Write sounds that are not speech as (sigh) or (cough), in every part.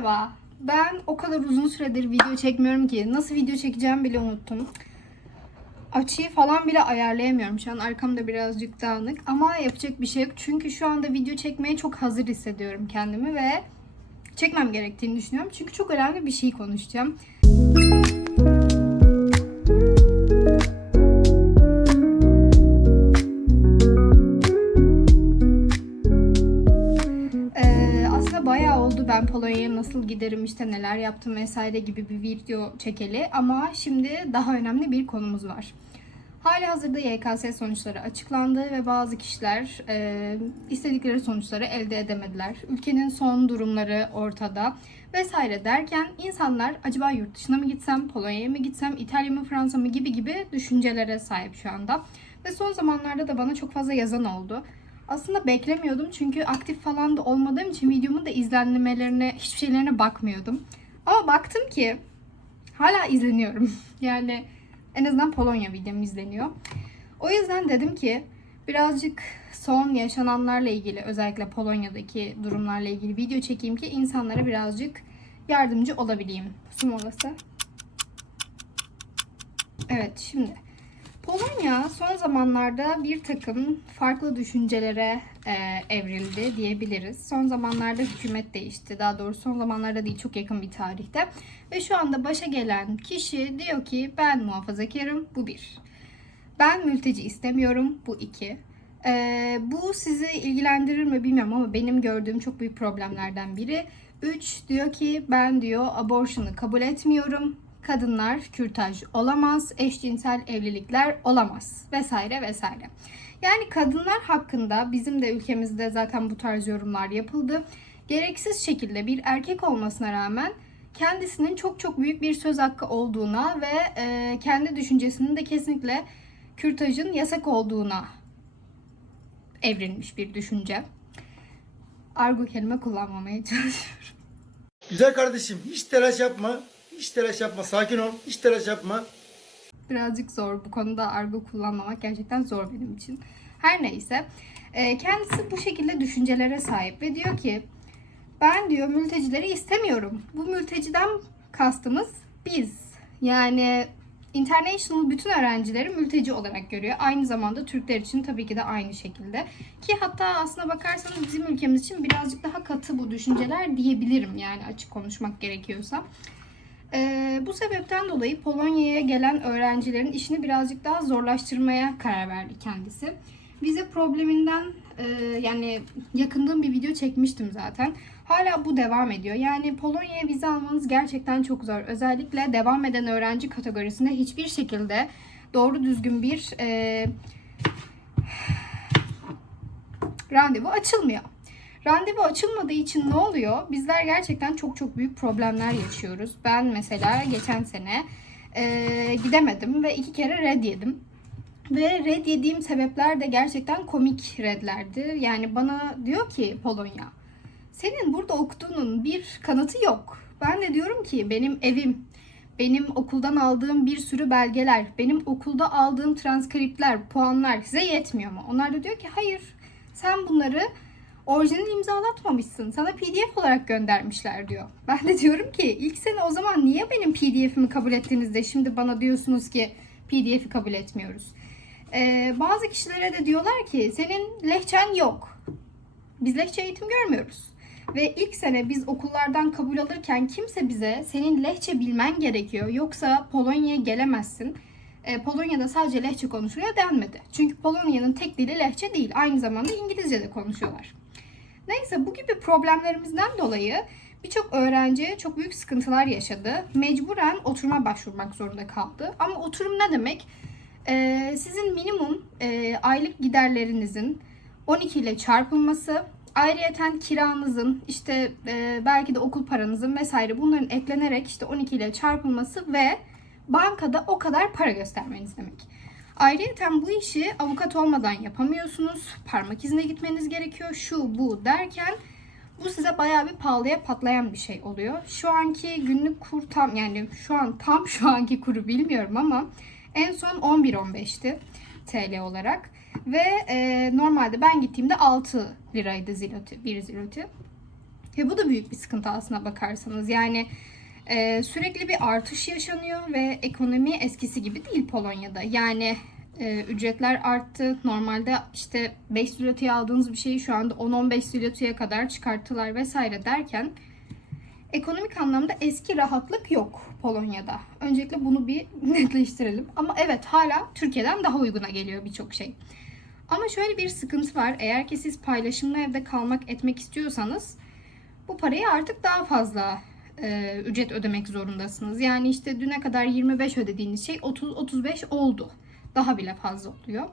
Merhaba. Ben o kadar uzun süredir video çekmiyorum ki nasıl video çekeceğimi bile unuttum. Açıyı falan bile ayarlayamıyorum. Şu an arkamda birazcık dağınık ama yapacak bir şey yok. Çünkü şu anda video çekmeye çok hazır hissediyorum kendimi ve çekmem gerektiğini düşünüyorum. Çünkü çok önemli bir şey konuşacağım. Oldu ben Polonya'ya nasıl giderim işte neler yaptım vesaire gibi bir video çekeli ama şimdi daha önemli bir konumuz var. Hali hazırda YKS sonuçları açıklandı ve bazı kişiler e, istedikleri sonuçları elde edemediler. Ülkenin son durumları ortada vesaire derken insanlar acaba yurt dışına mı gitsem, Polonya'ya mı gitsem, İtalya mı, Fransa mı gibi gibi düşüncelere sahip şu anda. Ve son zamanlarda da bana çok fazla yazan oldu. Aslında beklemiyordum çünkü aktif falan da olmadığım için videomun da izlenmelerine, hiçbir şeylerine bakmıyordum. Ama baktım ki hala izleniyorum. (laughs) Yani en azından Polonya videom izleniyor. O yüzden dedim ki birazcık son yaşananlarla ilgili özellikle Polonya'daki durumlarla ilgili video çekeyim ki insanlara birazcık yardımcı olabileyim. Su molası. Evet şimdi Polonya son zamanlarda bir takım farklı düşüncelere e, evrildi diyebiliriz. Son zamanlarda hükümet değişti. Daha doğrusu son zamanlarda değil çok yakın bir tarihte. Ve şu anda başa gelen kişi diyor ki ben muhafazakarım bu bir. Ben mülteci istemiyorum bu iki. E, bu sizi ilgilendirir mi bilmiyorum ama benim gördüğüm çok büyük problemlerden biri. Üç diyor ki ben diyor aborşunu kabul etmiyorum kadınlar kürtaj olamaz, eşcinsel evlilikler olamaz vesaire vesaire. Yani kadınlar hakkında bizim de ülkemizde zaten bu tarz yorumlar yapıldı. Gereksiz şekilde bir erkek olmasına rağmen kendisinin çok çok büyük bir söz hakkı olduğuna ve e, kendi düşüncesinin de kesinlikle kürtajın yasak olduğuna evrilmiş bir düşünce. Argo kelime kullanmamaya çalışıyorum. Güzel kardeşim hiç telaş yapma. Hiç telaş yapma. Sakin ol. Hiç telaş yapma. birazcık zor. Bu konuda argo kullanmamak gerçekten zor benim için. Her neyse. e, Kendisi bu şekilde düşüncelere sahip ve diyor ki ben diyor mültecileri istemiyorum. Bu mülteciden kastımız biz. Yani international bütün öğrencileri mülteci olarak görüyor. Aynı zamanda Türkler için tabii ki de aynı şekilde. Ki hatta aslına bakarsanız bizim ülkemiz için birazcık daha katı bu düşünceler diyebilirim yani açık konuşmak gerekiyorsa. Ee, bu sebepten dolayı Polonya'ya gelen öğrencilerin işini birazcık daha zorlaştırmaya karar verdi kendisi. Vize probleminden e, yani yakındığım bir video çekmiştim zaten. Hala bu devam ediyor. Yani Polonya'ya vize almanız gerçekten çok zor. Özellikle devam eden öğrenci kategorisinde hiçbir şekilde doğru düzgün bir e, (sighs) randevu açılmıyor. Randevu açılmadığı için ne oluyor? Bizler gerçekten çok çok büyük problemler yaşıyoruz. Ben mesela geçen sene e, gidemedim ve iki kere red yedim. Ve red yediğim sebepler de gerçekten komik redlerdi. Yani bana diyor ki Polonya, senin burada okuduğunun bir kanıtı yok. Ben de diyorum ki benim evim, benim okuldan aldığım bir sürü belgeler, benim okulda aldığım transkriptler, puanlar size yetmiyor mu? Onlar da diyor ki hayır, sen bunları orijinal imzalatmamışsın. Sana PDF olarak göndermişler diyor. Ben de diyorum ki ilk sene o zaman niye benim PDF'imi kabul ettiniz de şimdi bana diyorsunuz ki PDF'i kabul etmiyoruz. Ee, bazı kişilere de diyorlar ki senin lehçen yok. Biz lehçe eğitim görmüyoruz. Ve ilk sene biz okullardan kabul alırken kimse bize senin lehçe bilmen gerekiyor yoksa Polonya'ya gelemezsin. Ee, Polonya'da sadece lehçe konuşuluyor denmedi. Çünkü Polonya'nın tek dili lehçe değil. Aynı zamanda İngilizce de konuşuyorlar. Neyse bu gibi problemlerimizden dolayı birçok öğrenci çok büyük sıkıntılar yaşadı. Mecburen oturuma başvurmak zorunda kaldı. Ama oturum ne demek? Ee, sizin minimum e, aylık giderlerinizin 12 ile çarpılması, ayrıyeten kiranızın, işte e, belki de okul paranızın vesaire bunların eklenerek işte 12 ile çarpılması ve bankada o kadar para göstermeniz demek. Ayrıyeten bu işi avukat olmadan yapamıyorsunuz. Parmak izine gitmeniz gerekiyor. Şu bu derken bu size bayağı bir pahalıya patlayan bir şey oluyor. Şu anki günlük kur tam yani şu an tam şu anki kuru bilmiyorum ama en son 11-15'ti TL olarak. Ve e, normalde ben gittiğimde 6 liraydı ziloti, bir ziloti. Ve bu da büyük bir sıkıntı aslına bakarsanız. Yani e, sürekli bir artış yaşanıyor ve ekonomi eskisi gibi değil Polonya'da. Yani e, ücretler arttı. Normalde işte 5 zloty'ye aldığınız bir şeyi şu anda 10-15 zloty'ye kadar çıkarttılar vesaire derken ekonomik anlamda eski rahatlık yok Polonya'da. Öncelikle bunu bir (laughs) netleştirelim. Ama evet hala Türkiye'den daha uyguna geliyor birçok şey. Ama şöyle bir sıkıntı var. Eğer ki siz paylaşımlı evde kalmak etmek istiyorsanız bu parayı artık daha fazla e, ücret ödemek zorundasınız. Yani işte düne kadar 25 ödediğiniz şey 30-35 oldu. Daha bile fazla oluyor.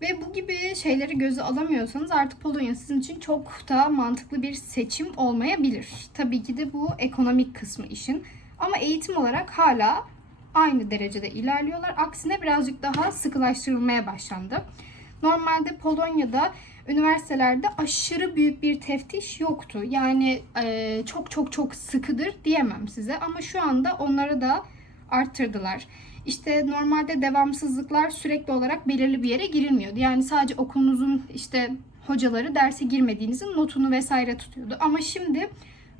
Ve bu gibi şeyleri göze alamıyorsanız artık Polonya sizin için çok da mantıklı bir seçim olmayabilir. Tabii ki de bu ekonomik kısmı işin. Ama eğitim olarak hala aynı derecede ilerliyorlar. Aksine birazcık daha sıkılaştırılmaya başlandı. Normalde Polonya'da üniversitelerde aşırı büyük bir teftiş yoktu. Yani e, çok çok çok sıkıdır diyemem size ama şu anda onları da arttırdılar. İşte normalde devamsızlıklar sürekli olarak belirli bir yere girilmiyordu. Yani sadece okulunuzun işte hocaları derse girmediğinizin notunu vesaire tutuyordu. Ama şimdi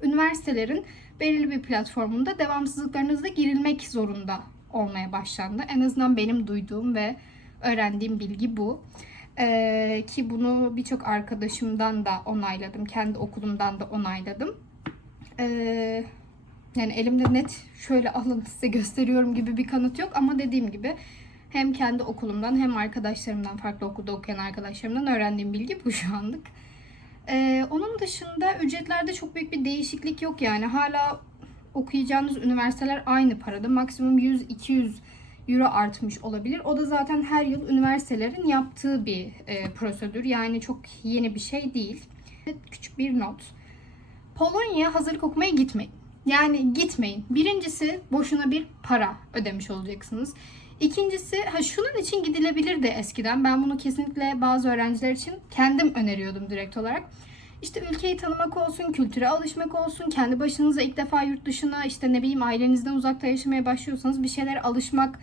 üniversitelerin belirli bir platformunda devamsızlıklarınızda girilmek zorunda olmaya başlandı. En azından benim duyduğum ve öğrendiğim bilgi bu. Ee, ki bunu birçok arkadaşımdan da onayladım. Kendi okulumdan da onayladım. Ee, yani elimde net şöyle alın size gösteriyorum gibi bir kanıt yok ama dediğim gibi hem kendi okulumdan hem arkadaşlarımdan farklı okulda okuyan arkadaşlarımdan öğrendiğim bilgi bu şu anlık. Ee, onun dışında ücretlerde çok büyük bir değişiklik yok yani hala okuyacağınız üniversiteler aynı parada maksimum 100-200 euro artmış olabilir. O da zaten her yıl üniversitelerin yaptığı bir e, prosedür yani çok yeni bir şey değil. Küçük bir not. Polonya'ya hazırlık okumaya gitmeyin. Yani gitmeyin. Birincisi boşuna bir para ödemiş olacaksınız. İkincisi ha şunun için gidilebilir de eskiden. Ben bunu kesinlikle bazı öğrenciler için kendim öneriyordum direkt olarak. İşte ülkeyi tanımak olsun, kültüre alışmak olsun, kendi başınıza ilk defa yurt dışına işte ne bileyim ailenizden uzakta yaşamaya başlıyorsanız bir şeylere alışmak,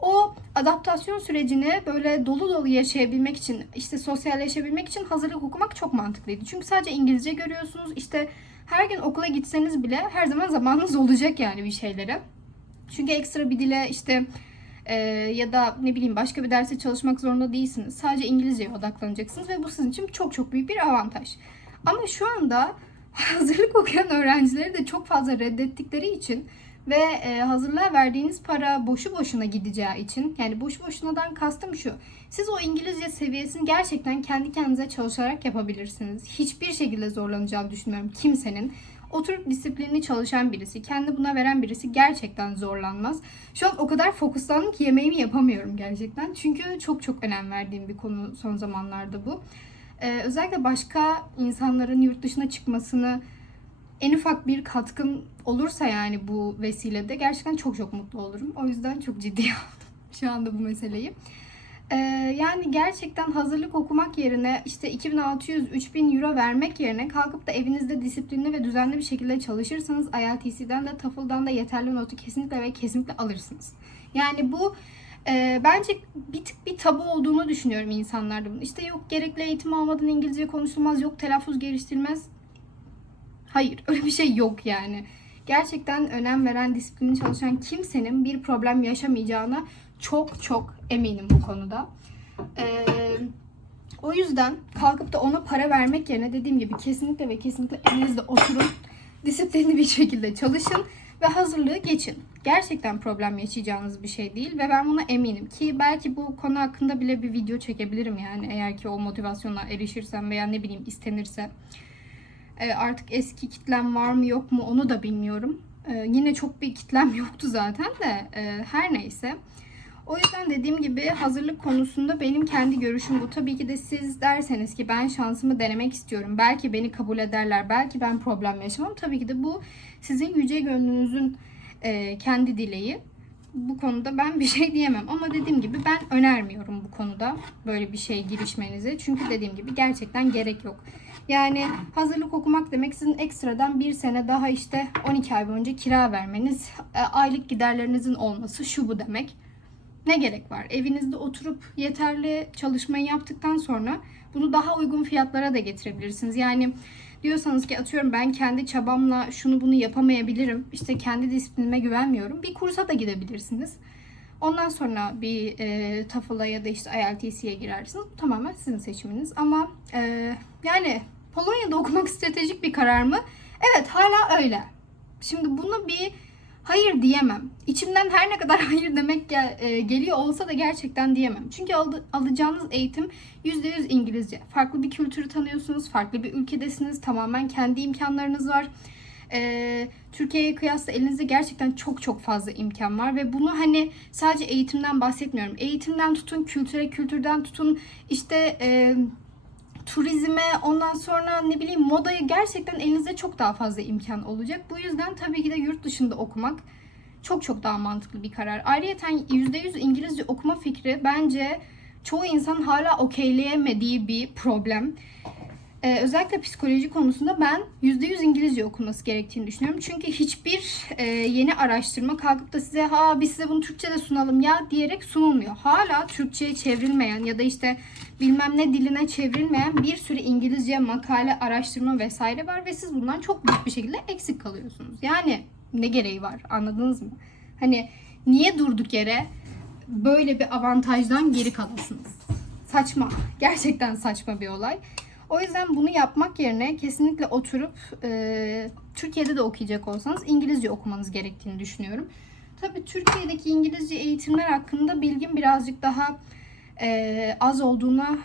o adaptasyon sürecini böyle dolu dolu yaşayabilmek için, işte sosyalleşebilmek için hazırlık okumak çok mantıklıydı. Çünkü sadece İngilizce görüyorsunuz. İşte her gün okula gitseniz bile her zaman zamanınız olacak yani bir şeylere. Çünkü ekstra bir dile işte e, ya da ne bileyim başka bir derse çalışmak zorunda değilsiniz. Sadece İngilizceye odaklanacaksınız ve bu sizin için çok çok büyük bir avantaj. Ama şu anda (laughs) hazırlık okuyan öğrencileri de çok fazla reddettikleri için ve e, hazırlığa verdiğiniz para boşu boşuna gideceği için yani boşu boşunadan kastım şu. Siz o İngilizce seviyesini gerçekten kendi kendinize çalışarak yapabilirsiniz. Hiçbir şekilde zorlanacağını düşünmüyorum kimsenin. Oturup disiplinli çalışan birisi, kendi buna veren birisi gerçekten zorlanmaz. Şu an o kadar fokuslandım ki yemeğimi yapamıyorum gerçekten. Çünkü çok çok önem verdiğim bir konu son zamanlarda bu. Ee, özellikle başka insanların yurt dışına çıkmasını en ufak bir katkım olursa yani bu vesilede gerçekten çok çok mutlu olurum. O yüzden çok ciddiye (laughs) aldım şu anda bu meseleyi. Ee, yani gerçekten hazırlık okumak yerine işte 2600-3000 euro vermek yerine kalkıp da evinizde disiplinli ve düzenli bir şekilde çalışırsanız IELTS'den de TOEFL'dan da yeterli notu kesinlikle ve kesinlikle alırsınız. Yani bu e, bence bir tık bir tabu olduğunu düşünüyorum insanlarda. bunun. İşte yok gerekli eğitim almadan İngilizce konuşulmaz, yok telaffuz geliştirilmez. Hayır öyle bir şey yok yani. Gerçekten önem veren, disiplinli çalışan kimsenin bir problem yaşamayacağına çok çok eminim bu konuda. Ee, o yüzden kalkıp da ona para vermek yerine dediğim gibi kesinlikle ve kesinlikle evinizde oturun. Disiplinli bir şekilde çalışın ve hazırlığı geçin. Gerçekten problem yaşayacağınız bir şey değil ve ben buna eminim ki belki bu konu hakkında bile bir video çekebilirim yani eğer ki o motivasyona erişirsem veya ne bileyim istenirse. Ee, artık eski kitlem var mı yok mu onu da bilmiyorum. Ee, yine çok bir kitlem (laughs) yoktu zaten de e, her neyse. O yüzden dediğim gibi hazırlık konusunda benim kendi görüşüm bu. Tabii ki de siz derseniz ki ben şansımı denemek istiyorum. Belki beni kabul ederler. Belki ben problem yaşamam. Tabii ki de bu sizin yüce gönlünüzün e, kendi dileği. Bu konuda ben bir şey diyemem. Ama dediğim gibi ben önermiyorum bu konuda böyle bir şey girişmenizi. Çünkü dediğim gibi gerçekten gerek yok. Yani hazırlık okumak demek sizin ekstradan bir sene daha işte 12 ay boyunca kira vermeniz, e, aylık giderlerinizin olması şu bu demek. Ne gerek var? Evinizde oturup yeterli çalışmayı yaptıktan sonra bunu daha uygun fiyatlara da getirebilirsiniz. Yani diyorsanız ki atıyorum ben kendi çabamla şunu bunu yapamayabilirim. İşte kendi disiplinime güvenmiyorum. Bir kursa da gidebilirsiniz. Ondan sonra bir e, TOEFL'a ya da işte IELTS'ye girersiniz. Bu tamamen sizin seçiminiz. Ama e, yani Polonya'da okumak (laughs) stratejik bir karar mı? Evet hala öyle. Şimdi bunu bir hayır diyemem. İçimden her ne kadar (laughs) hayır demek gel- e, geliyor olsa da gerçekten diyemem. Çünkü al- alacağınız eğitim %100 İngilizce. Farklı bir kültürü tanıyorsunuz, farklı bir ülkedesiniz, tamamen kendi imkanlarınız var. Ee, Türkiye'ye kıyasla elinizde gerçekten çok çok fazla imkan var ve bunu hani sadece eğitimden bahsetmiyorum. Eğitimden tutun, kültüre, kültürden tutun, işte e, turizme, ondan sonra ne bileyim modaya gerçekten elinizde çok daha fazla imkan olacak. Bu yüzden tabii ki de yurt dışında okumak çok çok daha mantıklı bir karar. Ayrıca %100 İngilizce okuma fikri bence çoğu insan hala okeyleyemediği bir problem. Ee, özellikle psikoloji konusunda ben %100 İngilizce okuması gerektiğini düşünüyorum. Çünkü hiçbir e, yeni araştırma kalkıp da size ha biz size bunu Türkçe'de sunalım ya diyerek sunulmuyor. Hala Türkçe'ye çevrilmeyen ya da işte bilmem ne diline çevrilmeyen bir sürü İngilizce makale, araştırma vesaire var ve siz bundan çok büyük bir şekilde eksik kalıyorsunuz. Yani ne gereği var anladınız mı? Hani niye durduk yere böyle bir avantajdan geri kalasınız? Saçma. Gerçekten saçma bir olay. O yüzden bunu yapmak yerine kesinlikle oturup e, Türkiye'de de okuyacak olsanız İngilizce okumanız gerektiğini düşünüyorum. Tabii Türkiye'deki İngilizce eğitimler hakkında bilgim birazcık daha e, az olduğuna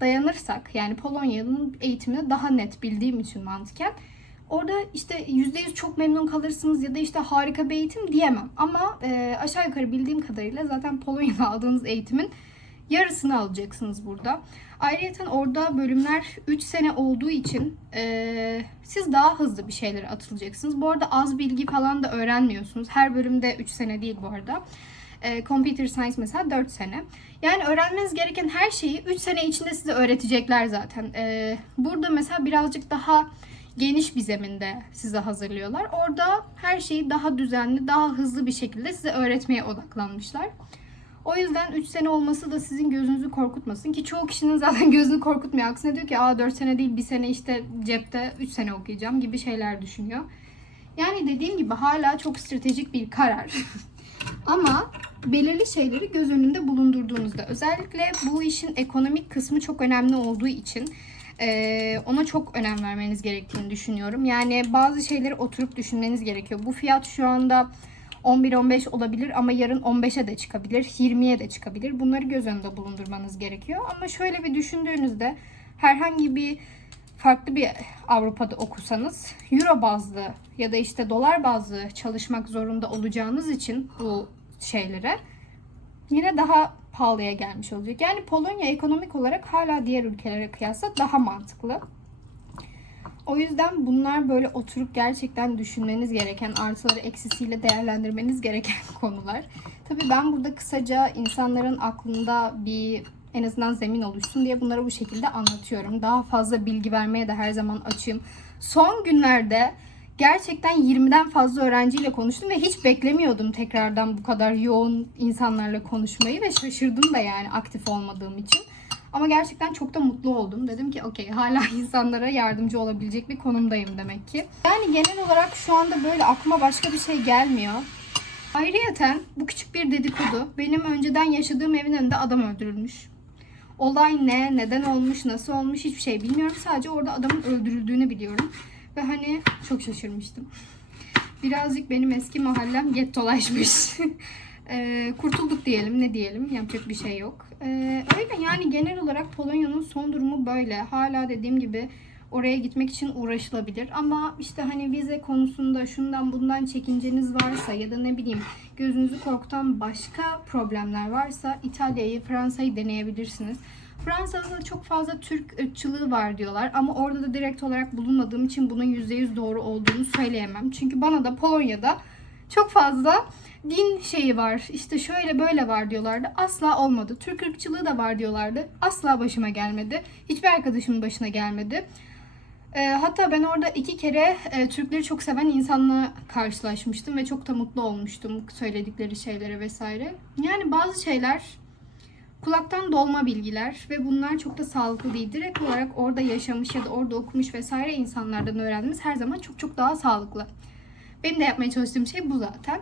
dayanırsak yani Polonya'nın eğitimini daha net bildiğim için mantıken orada işte %100 çok memnun kalırsınız ya da işte harika bir eğitim diyemem. Ama e, aşağı yukarı bildiğim kadarıyla zaten Polonya'da aldığınız eğitimin yarısını alacaksınız burada. Ayrıca orada bölümler 3 sene olduğu için e, siz daha hızlı bir şeylere atılacaksınız. Bu arada az bilgi falan da öğrenmiyorsunuz. Her bölümde 3 sene değil bu arada. E, Computer Science mesela 4 sene. Yani öğrenmeniz gereken her şeyi 3 sene içinde size öğretecekler zaten. E, burada mesela birazcık daha geniş bir zeminde size hazırlıyorlar. Orada her şeyi daha düzenli, daha hızlı bir şekilde size öğretmeye odaklanmışlar. O yüzden 3 sene olması da sizin gözünüzü korkutmasın ki çoğu kişinin zaten (laughs) gözünü korkutmuyor. Aksine diyor ki aa 4 sene değil bir sene işte cepte 3 sene okuyacağım gibi şeyler düşünüyor. Yani dediğim gibi hala çok stratejik bir karar. (laughs) Ama belirli şeyleri göz önünde bulundurduğunuzda özellikle bu işin ekonomik kısmı çok önemli olduğu için eee, ona çok önem vermeniz gerektiğini düşünüyorum. Yani bazı şeyleri oturup düşünmeniz gerekiyor. Bu fiyat şu anda 11-15 olabilir ama yarın 15'e de çıkabilir, 20'ye de çıkabilir. Bunları göz önünde bulundurmanız gerekiyor. Ama şöyle bir düşündüğünüzde herhangi bir farklı bir Avrupa'da okusanız euro bazlı ya da işte dolar bazlı çalışmak zorunda olacağınız için bu şeylere yine daha pahalıya gelmiş olacak. Yani Polonya ekonomik olarak hala diğer ülkelere kıyasla daha mantıklı. O yüzden bunlar böyle oturup gerçekten düşünmeniz gereken, artıları eksisiyle değerlendirmeniz gereken (laughs) konular. Tabii ben burada kısaca insanların aklında bir en azından zemin oluşsun diye bunları bu şekilde anlatıyorum. Daha fazla bilgi vermeye de her zaman açığım. Son günlerde gerçekten 20'den fazla öğrenciyle konuştum ve hiç beklemiyordum tekrardan bu kadar yoğun insanlarla konuşmayı ve şaşırdım da yani aktif olmadığım için. Ama gerçekten çok da mutlu oldum. Dedim ki okey hala (laughs) insanlara yardımcı olabilecek bir konumdayım demek ki. Yani genel olarak şu anda böyle aklıma başka bir şey gelmiyor. Ayrıyeten bu küçük bir dedikodu. Benim önceden yaşadığım evin önünde adam öldürülmüş. Olay ne, neden olmuş, nasıl olmuş hiçbir şey bilmiyorum. Sadece orada adamın öldürüldüğünü biliyorum. Ve hani çok şaşırmıştım. Birazcık benim eski mahallem gettolaşmış. (laughs) Ee, kurtulduk diyelim ne diyelim yapacak bir şey yok. Ee, öyle yani genel olarak Polonya'nın son durumu böyle. Hala dediğim gibi oraya gitmek için uğraşılabilir. Ama işte hani vize konusunda şundan bundan çekinceniz varsa ya da ne bileyim gözünüzü korkutan başka problemler varsa İtalya'yı, Fransa'yı deneyebilirsiniz. Fransa'da da çok fazla Türk ırkçılığı var diyorlar ama orada da direkt olarak bulunmadığım için bunun %100 doğru olduğunu söyleyemem. Çünkü bana da Polonya'da çok fazla din şeyi var işte şöyle böyle var diyorlardı. Asla olmadı. Türk ırkçılığı da var diyorlardı. Asla başıma gelmedi. Hiçbir arkadaşımın başına gelmedi. Ee, hatta ben orada iki kere e, Türkleri çok seven insanla karşılaşmıştım ve çok da mutlu olmuştum söyledikleri şeylere vesaire. Yani bazı şeyler kulaktan dolma bilgiler ve bunlar çok da sağlıklı değil. Direkt olarak orada yaşamış ya da orada okumuş vesaire insanlardan öğrenmemiz her zaman çok çok daha sağlıklı. Benim de yapmaya çalıştığım şey bu zaten.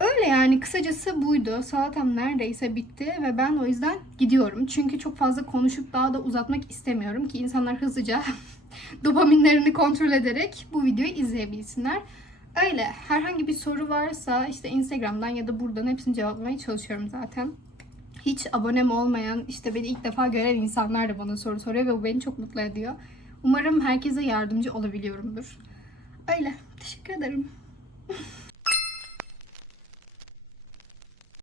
Öyle yani kısacası buydu. Salatam neredeyse bitti ve ben o yüzden gidiyorum. Çünkü çok fazla konuşup daha da uzatmak istemiyorum ki insanlar hızlıca (laughs) dopaminlerini kontrol ederek bu videoyu izleyebilsinler. Öyle herhangi bir soru varsa işte Instagram'dan ya da buradan hepsini cevaplamaya çalışıyorum zaten. Hiç abonem olmayan işte beni ilk defa gören insanlar da bana soru soruyor ve bu beni çok mutlu ediyor. Umarım herkese yardımcı olabiliyorumdur. Öyle. Teşekkür ederim. (laughs)